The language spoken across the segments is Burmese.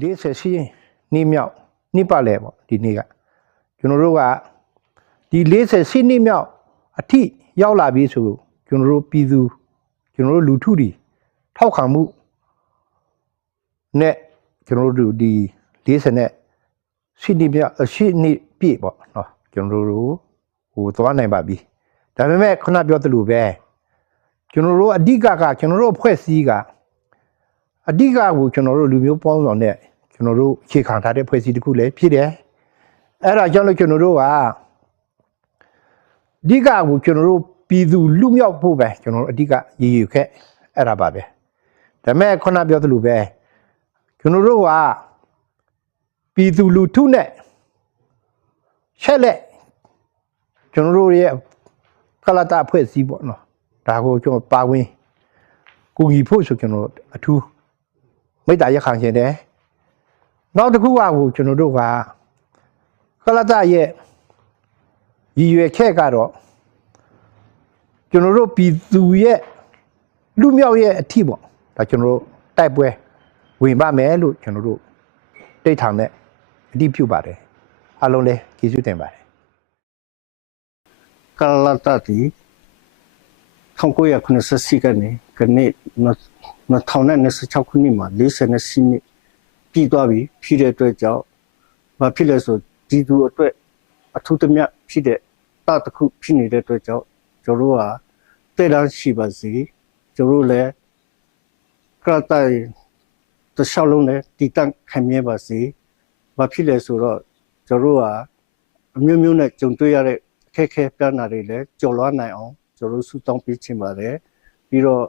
40နှစ်မြောက်နှစ်ပတ်လည်ပေါ့ဒီနေ့ကကျွန်တော်တို့ကဒီ40နှစ်မြောက်အထိရောက်လာပြီဆိုကျွန်တော်တို့ပြည်သူကျွန်တော်တို့လူထုတွေထောက်ခံမှုနဲ့ကျွန်တော်တို့ဒီ40နဲ့နှစ်မြောက်နှစ်ပြည့်ပေါ့နော်ကျွန်တော်တို့သွားနိုင်ပါပြီဒါပေမဲ့ခုနပြောသလိုပဲကျွန်တော်တို့အဓိကကျွန်တော်တို့ဖွဲ့စည်းကအဓိကကိုကျွန်တော်တို့လူမျိုးပေါင်းစုံနဲ့ကျွန်တော်တို့အခြေခံထားတဲ့ဖွဲ့စည်းတစ်ခုလည်းဖြစ်တယ်အဲ့ဒါကြောင့်လို့ကျွန်တော်တို့ကအဓိကကိုကျွန်တော်တို့ပြည်သူလူမျိုးဖို့ပဲကျွန်တော်တို့အဓိကရည်ရွယ်ခဲ့အဲ့ဒါပါပဲဒါပေမဲ့ခုနပြောသလိုပဲကျွန်တော်တို့ကပြည်သူလူထုနဲ့ချက်လက်ကျွန်တော်တို့ရဲ့ကလတာဖွဲ့စည်းပေါ့နော်ဒါကိုကျွန်တော်ပါဝင်ကိုကြီးဖို့ဆိုကျွန်တော်အထူးမိတ္တာရက်ခံရှင်တယ်နောက်တစ်ခုကကိုကျွန်တော်တို့ကကလတာရဲ့ရည်ရွယ်ချက်ကတော့ကျွန်တော်တို့ပြည်သူရဲ့လူမျိုးရဲ့အထီးပေါ့ဒါကျွန်တော်တို့တိုက်ပွဲဝင်ပါမယ်လို့ကျွန်တော်တို့တိတ်ထောင်နဲ့အတိပြုပါတယ်အားလုံးလည်းကျေးဇူးတင်ပါတယ်ကလတာတီ1984ကနေကနေ့2026ခုနှစ်မှာ40နှစ်ပြည်သွားပြီဖြစ်တဲ့အတွက်ကြောင့်ဘာဖြစ်လဲဆိုဒီသူအတွက်အထူးသဖြင့်ဖြစ်တဲ့တတစ်ခုဖြစ်နေတဲ့အတွက်ကြောင့်ကျွန်တော်တို့ဟာတည်တံ့ရှိပါစေကျွန်တော်တို့လည်းကလတာတခြားလုံးနဲ့တည်တံ့ခံမြဲပါစေဘာဖြစ်လဲဆိုတော့ကျွန်တော်တို့ဟာအမျိုးမျိုးနဲ့ကြုံတွေ့ရတဲ့ခက်ခဲပြဿနာတွေလည်းကျော်လွှားနိုင်အောင်ကျွန်တော်တို့ဆုတောင်းပေးချင်ပါတယ်ပြီးတော့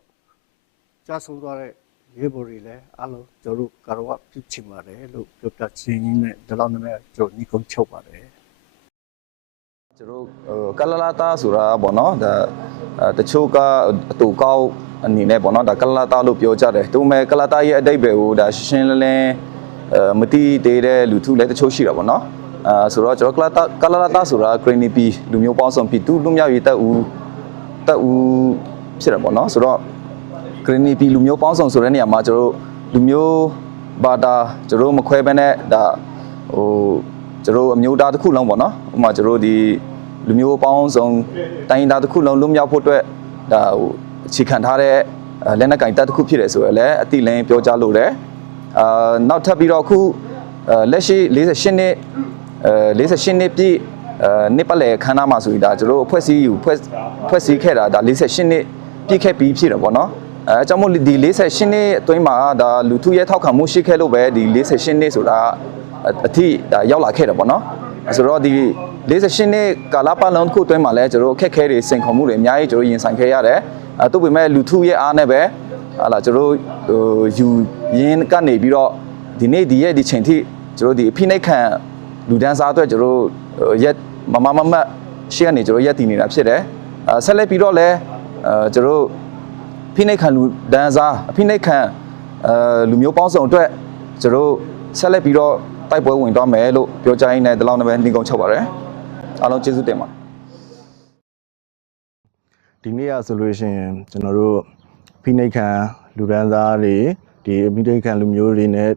ကြားဆုံးသွားတဲ့ရေဘော်တွေလည်းအားလုံးကျွန်တော်တို့ကာရဝပြုချင်ပါတယ်လို့ပြောပြချင်နဲ့ဒီလောက်နဲ့ကျွန်တော်ညီကုန်းချုပ်ပါတယ်ကျွန်တော်ကလလာတာဆိုတာပေါ့နော်ဒါတချို့ကအတူကောက်အနေနဲ့ပေါ့နော်ဒါကလလာတာလို့ပြောကြတယ်ဒါပေမဲ့ကလလာတာရဲ့အတိတ်ပဲကိုဒါရှင်းလင်းလင်းမတိသေးတဲ့လူထုလည်းတချို့ရှိတာပေါ့နော်ဆိုတော့ကျွန်တော်ကလလာတာဆိုတာ Green P လူမျိုးပေါင်းစုံပြည်သူလူမျိုးရေးတက်ဦးဖြစ်တယ်ပေါ့နော်ဆိုတော့ Green P လူမျိုးပေါင်းစုံဆိုတဲ့နေရာမှာကျွန်တော်လူမျိုးဘာသာကျွန်တော်မခွဲဘဲနဲ့ဒါကျွန်တော်အမျိုးသားတစ်ခုလုံးပေါ့နော်ဥပမာကျွန်တော်ဒီလူမျိုးပေါင်းစုံတိုင်းသားတစ်ခုလုံးလွတ်မြောက်ဖို့အတွက်ဒါအခြေခံထားတဲ့လက်နက်ကင်တပ်တစ်ခုဖြစ်တယ်ဆိုရယ်လည်းအတိလင်းပြောကြားလို့တယ်နောက်ထပ်ပြီးတော့အခုလက်ရှိ48နှစ်ပြည့်နှစ်ပတ်လည်ခန်းနာမှာဆိုရင်ဒါကျွန်တော်ဖွဲ့စည်းခဲ့တာဒါ48နှစ်ပြည့်ခဲ့ပြီးဖြစ်တယ်ပေါ့နော်အဲကြောင့်မို့ဒီ48နှစ်အတွင်းမှာဒါလူထုရဲ့ထောက်ခံမှုရှိခဲ့လို့ပဲဒီ48နှစ်ဆိုတာအထိဒါရောက်လာခဲ့တယ်ပေါ့နော်ဆိုတော့ဒီ48နှစ်ကာလပတ်လုံးတစ်ခုအတွင်းမှာလည်းကျွန်တော်အခက်အခဲတွေစိန်ခေါ်မှုတွေအများကြီးကျွန်တော်ရင်ဆိုင်ခဲ့ရတယ်သို့ပေမဲ့လူထုရဲ့အားနဲ့ပဲဟာလာကျွန်တော်ယူရင်းကနေပြီးတော့ဒီနေ့ဒီချိန်ထိကျွန်တော်ဒီအဖိနှိတ်ခံလူဒန်းစားအတွက်ကျွန်တော်ရက်မရှေ့ကနေကျွန်တော်ရက်တည်နေတာဖြစ်တယ်ဆက်လက်ပြီးတော့လည်းကျွန်တော်ဖိနှိတ်ခံလူဒန်းစားအဖိနှိတ်ခံလူမျိုးပေါင်းစုံအတွက်ကျွန်တော်ဆက်လက်ပြီးတော့တိုက်ပွဲဝင်သွားမယ်လို့ပြောကြားရင်းနဲ့ဒီလောက်နဲ့ပဲနှိကုံချုပ်ပါတယ်အားလုံးကျေးဇူးတင်ပါတယ်ဒီနေ့ဆိုလို့ရှိရင်ကျွန်တော်တို့ဖိနှိတ်ခံလူဒန်းစားတွေဒီဖိနှိတ်ခံလူမျိုးတွေနဲ့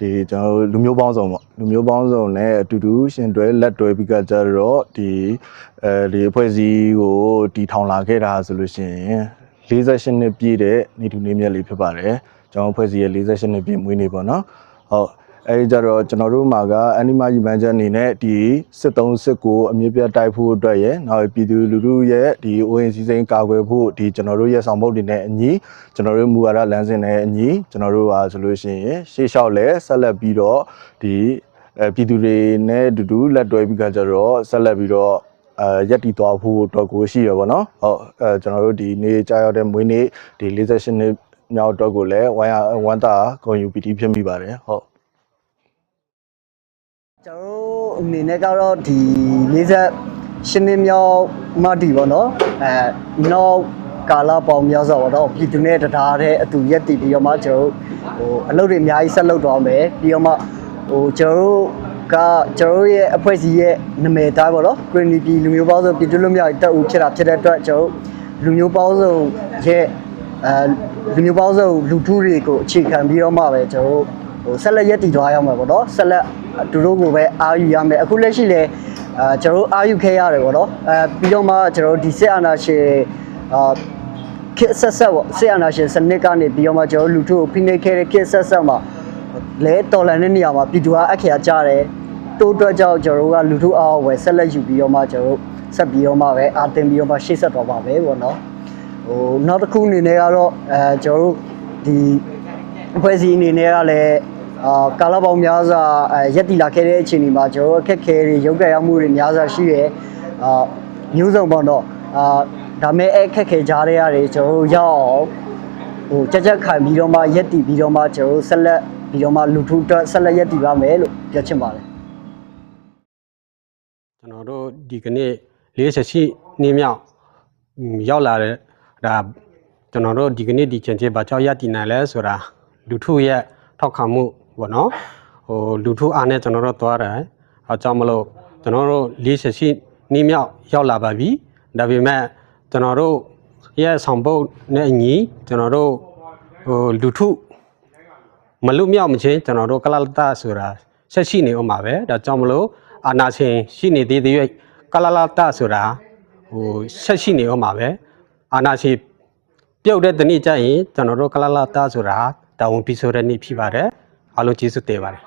ဒီကျွန်တော်လူမျိုးပေါင်းစုံပေါ့လူမျိုးပေါင်းစုံနဲ့အတူတူရှင်တွဲလက်တွဲပြီးကြတော့ဒီအဖွဲ့အစည်းကိုတီထောင်လာခဲ့တာဆိုလို့ရှိရင်48နှစ်ပြည့်တဲ့နေ့တူနေ့မြတ်လေးဖြစ်ပါတယ်ကျွန်တော်အဖွဲ့အစည်းရဲ့48နှစ်ပြည့်မွေးနေ့ပေါ့နော်ဟုတ်အဲဒီကြတော့ကျွန်တော်တို့မှာကအန်နီမာယူမန်ချက်အနေနဲ့ဒီစစ်ကိုအမြင့်ပြတ်တိုက်ဖို့အတွက်ရယ်နောက်ပြည်သူလူထုရဲ့ဒီ ONC စိမ်းကာကွယ်ဖို့ဒီကျွန်တော်တို့ရဲ့ဆောင်ပုဒ်တွေနဲ့အညီကျွန်တော်တို့မူဝါဒလမ်းစဉ်နဲ့အညီကျွန်တော်တို့ဟာဆိုလို့ရှိရင်ရှေ့လျှောက်လဲဆက်လက်ပြီးတော့ဒီပြည်သူတွေနဲ့အတူတူလက်တွဲပြီးကြတော့ဆက်လက်ပြီးတော့ရက်တီသွားဖို့အတွက်ကိုရှိရပါတော့ဟုတ်ကျွန်တော်တို့ဒီနေ့ကြာရောက်တဲ့မွေးနေ့ဒီ48နှစ်မြောက်အတွက်ကိုလည်းဝမ်းသာဂုဏ်ယူပီတိဖြစ်မိပါတယ်ဟုတ်ကျွန်တော်တို့အနေနဲ့ကတော့ဒီ48နှစ်မြောက်မတီပေါ့နော်နောက်ကာလပေါင်းများစွာပေါ့နော်ပြည်သူနဲ့တရားတဲ့အတူရက်တည်ပြီးတော့မှကျွန်တော်အလုပ်တွေအများကြီးဆက်လုပ်တော့မယ်ပြီးတော့မှကျွန်တော်ရဲ့အဖွဲ့အစည်းရဲ့နာမည်တိုင်းပေါ့နော် Green P လူမျိုးပေါင်းစုံပြည်သူလူမျိုးတက်ဦးဖြစ်တာဖြစ်တဲ့အတွက်ကျွန်တော်လူမျိုးပေါင်းစုံရဲ့လူမျိုးပေါင်းစုံလူထုတွေကိုအခြေခံပြီးတော့မှပဲကျွန်တော် ဆက်လက်ရက်တည်သွားရမှာပေါ့နော်ဆက်လက်သူတို့ကိုပဲအာယူရမယ်အခုလက်ရှိလေကျွန်တော်တို့အာယူခဲ့ရတယ်ပေါ့နော်ပြီးတော့မှကျွန်တော်တို့ဒီစစ်အာဏာရှင်ခေတ်ဆက်ဆက်ပေါ့စစ်အာဏာရှင်စနစ်ကနေပြီးတော့မှကျွန်တော်တို့လူထုကိုဖိနှိပ်ခဲ့တဲ့ခေတ်ဆက်ဆက်မှာလဲတော်လန်တဲ့နေရာမှာပြည်သူကအခေအကြတယ်တိုးတွက်ကြောင့်ကျွန်တော်တို့ကလူထုအားဝယ်ဆက်လက်ယူပြီးတော့မှကျွန်တော်တို့ဆက်ပြီးတော့မှပဲအာတင်ပြီးတော့မှရှေ့ဆက်တော့ပါပဲပေါ့နော်နောက်တစ်ခုအနေနဲ့ကတော့ကျွန်တော်တို့ဒီအဖွဲ့အစည်းအနေနဲ့ကလည်းကာလပေါင်းများစွာရက်တီလာခဲ့တဲ့အချိန်ဒီမှာကျွန်တော်တို့အခက်ခဲတွေရုပ်ကရမှုတွေများစွာရှိရဲမျိုးစုံပေါ့နော်ဒါမဲ့အခက်ခဲကြားတဲ့နေရာတွေကျွန်တော်တို့ရောက်အောင်ကြက်ကြက်ခံပြီးတော့မှရက်တီပြီးတော့မှကျွန်တော်တို့ဆက်လက်ပြီးတော့မှလူထုအတွက်ဆက်လက်ရက်တီပါမယ်လို့ပြောချင်ပါတယ်ကျွန်တော်တို့ဒီကနေ့48နှစ်မြောက်ရောက်လာတဲ့ဒါကျွန်တော်တို့ဒီကနေ့ဒီချင်ချင်းဘာကြောက်ရတည်နိုင်လဲဆိုတာလူထုရဲ့ထောက်ခံမှုပေါ့နော်လူထုအားနဲ့ကျွန်တော်တို့သွားတယ်အကြောင်းမလို့ကျွန်တော်တို့48နှစ်မြောက်ရောက်လာပါပြီဒါပေမဲ့ကျွန်တော်တို့ရဲ့ဆောင်ပုတ်နဲ့အညီကျွန်တော်တို့လူထုမလွတ်မြောက်မချင်းကျွန်တော်တို့ကလလတဆိုတာဆက်ရှိနေအောင်ပါပဲဒါကြောင့်မလို့အာနာရှင်ရှိနေသေးတဲ့ကလလတဆိုတာဆက်ရှိနေအောင်ပါပဲအာနာရှင်ပြုတ်တဲ့တနေ့ကျရင်ကျွန်တော်တို့ကလလတဆိုတာတာဝန်ပြီးဆိုတဲ့နေ့ဖြစ်ပါတယ်အားလုံးကျေးဇူးတင်ပါတယ်